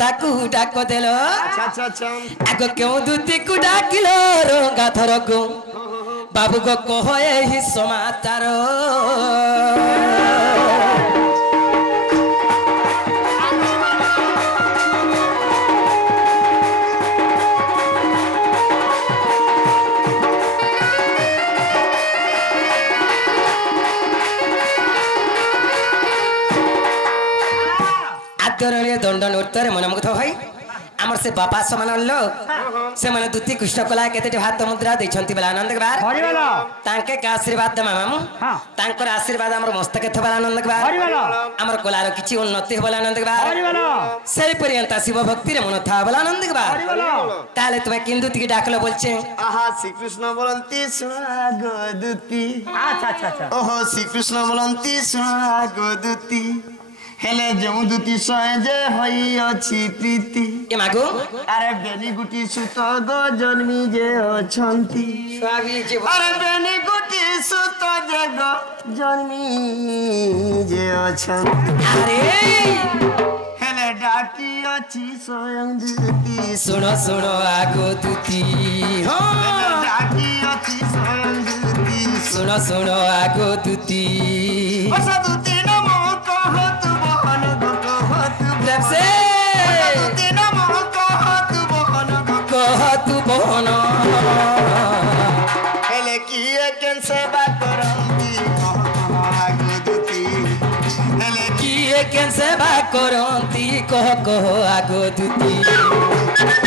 ताकू डाक देलो अच्छा अच्छा आगो क्यों दूती को डाकिलो रंगा थर को बाबू को कहो यही समाचार आदरणीय दंडन उत्तर मनमुग्ध भाई आमर से बापा समान लोग से माने दुती कृष्ण कला केते हाथ मुद्रा दैछंती बेला आनंद के बार तांके का आशीर्वाद दे मामू तांकर आशीर्वाद हमर मस्तके थबा आनंद के बार हमर कलार किछि उन्नति होबला आनंद के बार सही पर्यंत शिव भक्ति रे मन था बला आनंद के बार ताले तुम्हें किंदुती की डाकलो बोलछे आहा श्री कृष्ण बोलंती सुनागो दुती अच्छा अच्छा अच्छा ओहो श्री कृष्ण बोलंती सुनागो दुती हेले जमु दुती सजे होई अछि प्रीति ए मागो अरे बेनी गुटी सुत गो जन्मी जे अछंती स्वामी जी अरे बेनी गुटी सुत जे गो जन्मी जे अछंती अरे हेले डाकी अछि स्वयं दुती सुनो सुनो आगो दुती हो डाकी अछि स्वयं दुती सुनो सुनो आगो दुती ओसा दुती नमो कहो तू बहन गो कहो तू जब से दुती नमो कहो तू बहन गो कह तू बहन हेले किए केन सेवा करंती आगो दुती हेले किए केन सेवा करंती कह कह आगो दुती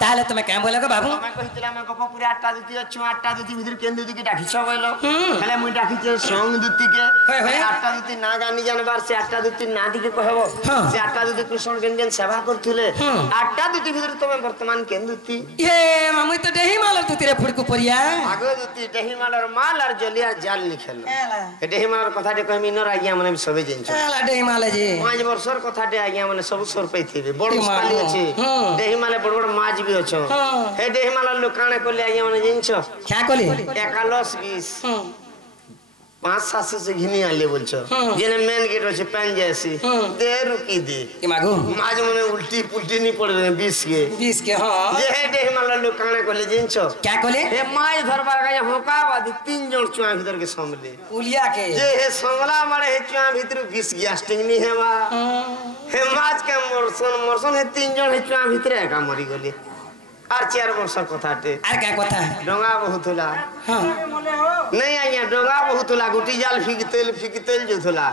ताले तुम्हें क्या बोलोगे बाबू मैं कहितला मैं गप पूरा आठटा दुती अछि आठटा दुती भीतर केन दुती के डाकिछ बोलो हेले मुई डाकिछ संग दुती के होय, होय। आठटा दुती ना जानी जानबार से आठटा दुती ना दिके कहबो हाँ। से आठटा दुती कृष्ण केन सेवा करथुले आठटा दुती भीतर तमे वर्तमान केन दुती ये मामू तो डेही मालर तू तेरे फुड़कू परिया आगो दुती डेही मालर माल और जलिया जाल लिखेल ए डेही मालर कथा दे कहमी नर आज्ञा माने सबे जिनछ एला डेही माले जी 5 वर्षर कथा दे आज्ञा माने सब सर पैथिबे बड़ डेही माल, मुस्काली अछि हाँ। डेही माले बड़ बड़ माज भी अछ हाँ। हे डेही मालर लोकाणे कोले आज्ञा माने जिनछ क्या कोली एकालस 20 5-7 से घिनी आले बोलछ जेने मेन गेट अछि पेन जैसी दे रुकी दे ये मागो माज मने उल्टी पुल्टी नहीं पड़ रहे 20 के 20 के हां जे हे डेही मालर लोकाणे कोले जिनछ क्या कोले हे माज धरबार का होका बाद 3 जण चुआ भीतर के समले उलिया के जे हे समला मारे हे चुआ भीतर 20 गैस्टिंग नहीं हेवा हे माज के मरसन हे 3 जण हे चुआ भीतर एका मरी गले आर 4 वर्ष कथाटे आर क्या कथा डोंगा बहुत होला हां नहीं आइया डोंगा बहुत होला गुटी जाल फिकतेल जो होला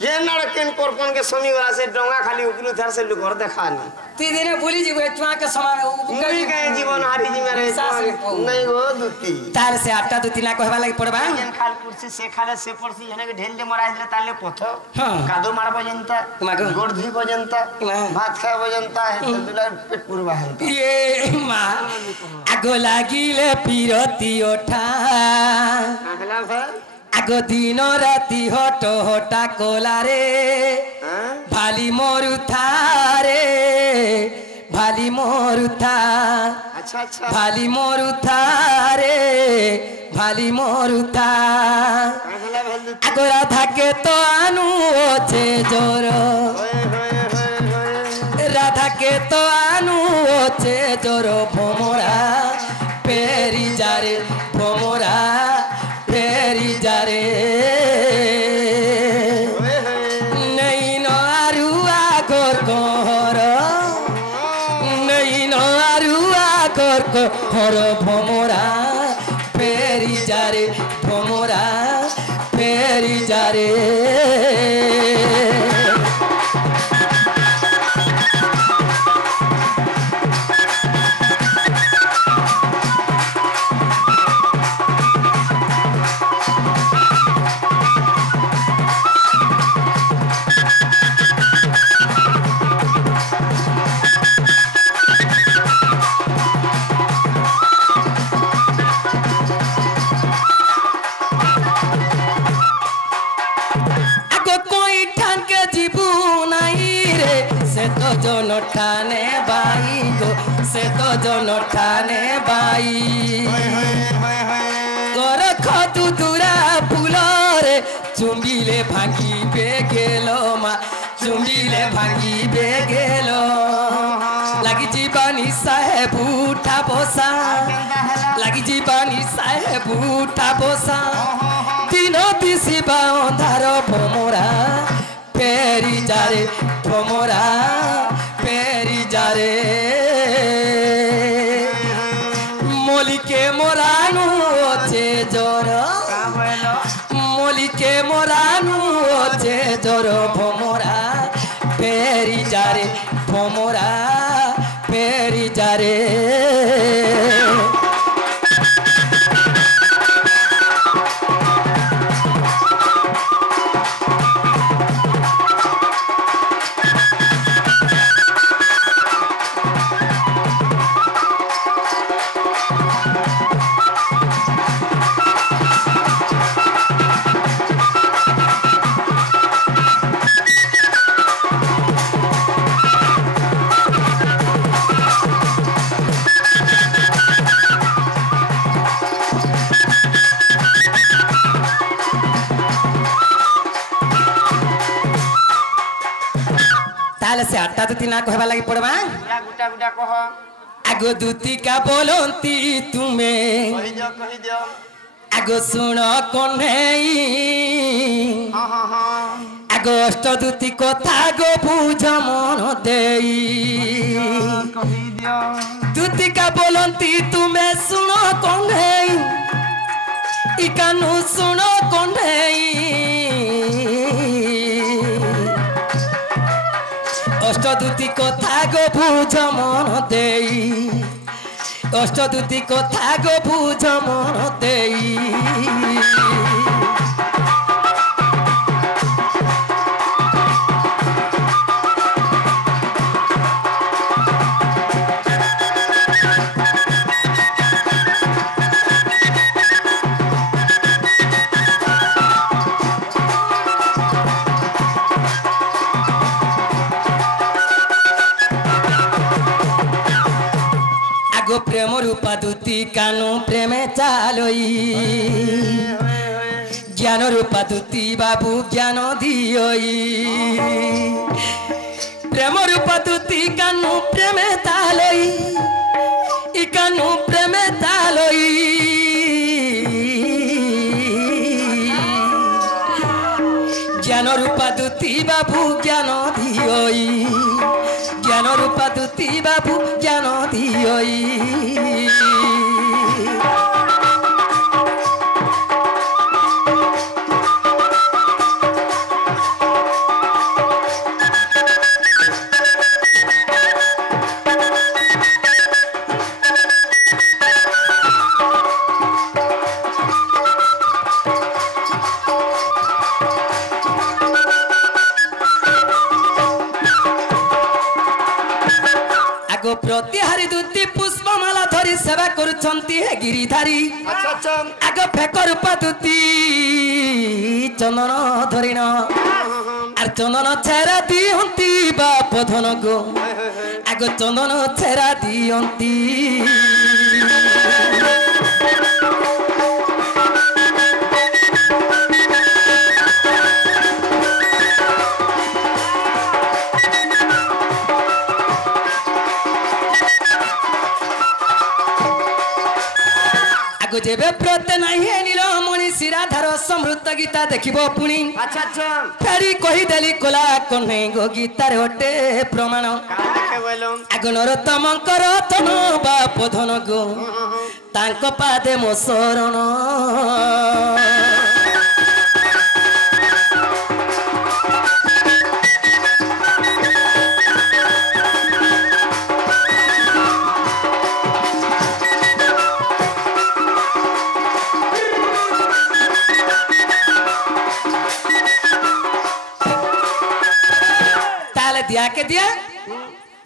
जे नड़ केन कोरपन के समी वाला से डोंगा खाली उकलू थार से लुकर देखानी ती दिने भूली जी चुआ के समान नहीं कहे जीवन हारी जी मेरे नहीं वो दुती तार से आटा दुती ना कहबा लागि पड़बा जन खाल कुर्सी से खाले से पड़सी जने के ढेल दे मरा दिले ताले पथो हां कादो मारबो जनता मागो गोड़ धुइबो जनता भात खाबो जनता है तो दुला पेट पुरवा हंता ये मां आगो लागिले पिरती ओठा अगला भर आगो दिन राति हट हटा कोला रे भाली मरुथा रे भाली मरुथा अच्छा अच्छा भाली मरुथा रे भाली मरुथा अगला भर आगो राधा के तो आनु ओछे जोर राधा के तो आनु ओछे जोर भोमरा पेरी जारे भोमरा पेरी जारे नहीं नो आरुआ गोर गोर नहीं नो आरुआ गोर गोर भोमरा पेरी जारे भोमरा पेरी जारे ठाने बाई गोरख दुदुरा फुलरे चुम्बिले भांगी बेगेलो मा चुम्बिले भांगी बेगेलो लगी जीवानी साहेब उठा बोसा लगी जीवानी साहेब उठा बोसा तीनों दिशी बांधार भमरा फेरी जारे भमरा फेरी जारे मोलिके मोरानु ओचे जोर मोलिके मोरानु ओचे जोर भमरा फेरी जारे भमरा फेरी जारे से आटा दुती ना कहबा लगी पड़बा या गुटा गुटा कह आगो दुती का बोलंती तुम्हें कहि दियो आगो सुन कन्हई हां हां हां आगो अष्ट दुती कथा गो बुझ मन देई कहि दियो दुती का बोलंती तुम्हें सुन कन्हई इकानु सुन कन्हई अष्टदूती कथा गो बुझ मन देई अष्टदूती कथा गो बुझ मन देई प्रेम रूपा दूती कानू प्रेमे चालोई ज्ञान रूपा दूती बाबू ज्ञान दियोई प्रेम रूपा दूती कानू प्रेमे चालोई इकानू प्रेमे चालोई ज्ञान रूपा दूती बाबू ज्ञान दियोई ज्ञान रूपा दूती बाबू ज्ञान दियोई प्रतिहारी दूती पुष्पमाला धरी सेवा करुछंती है गिरिधारी अच्छा अच्छा आग fake Rupa Dutee Chandan धरिण are चंदन छेरा दियंती बाप धन गो आग चंदन छेरा दियंती जेबे प्रत्ये नाही नीलमणि शिराधार समृद्ध गीता देखिबो पुणी अच्छा अच्छा फेरी कहि देली कोला कन्हे गो गीतार होटे प्रमाण काहे बोलो आग नरोत्तमंकर तन बाप धन गो तांको पादे मो शरण दिया के दिया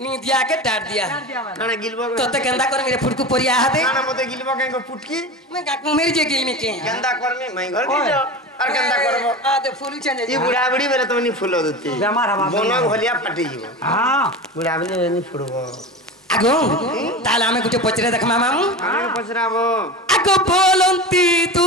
नी दिया के डार दिया काना गिलबो तो केंदा कर मेरे फुटकू परिया हाथे काना मते गिलबो केंगो पुटकी मैं काकू मेरी जे गिल में के केंदा कर में मैं घर दी जाओ और केंदा करबो आ तो फूल चेंज ई बुढ़ा बुढ़ी बेले तो नी फूलो दती बेमार हवा बोनो भलिया फाटी जीवो हां बुढ़ा बुढ़ी नी फुड़बो आगो ताले आमे गुटे पचरे देखमा मामू पचराबो आगो बोलंती तू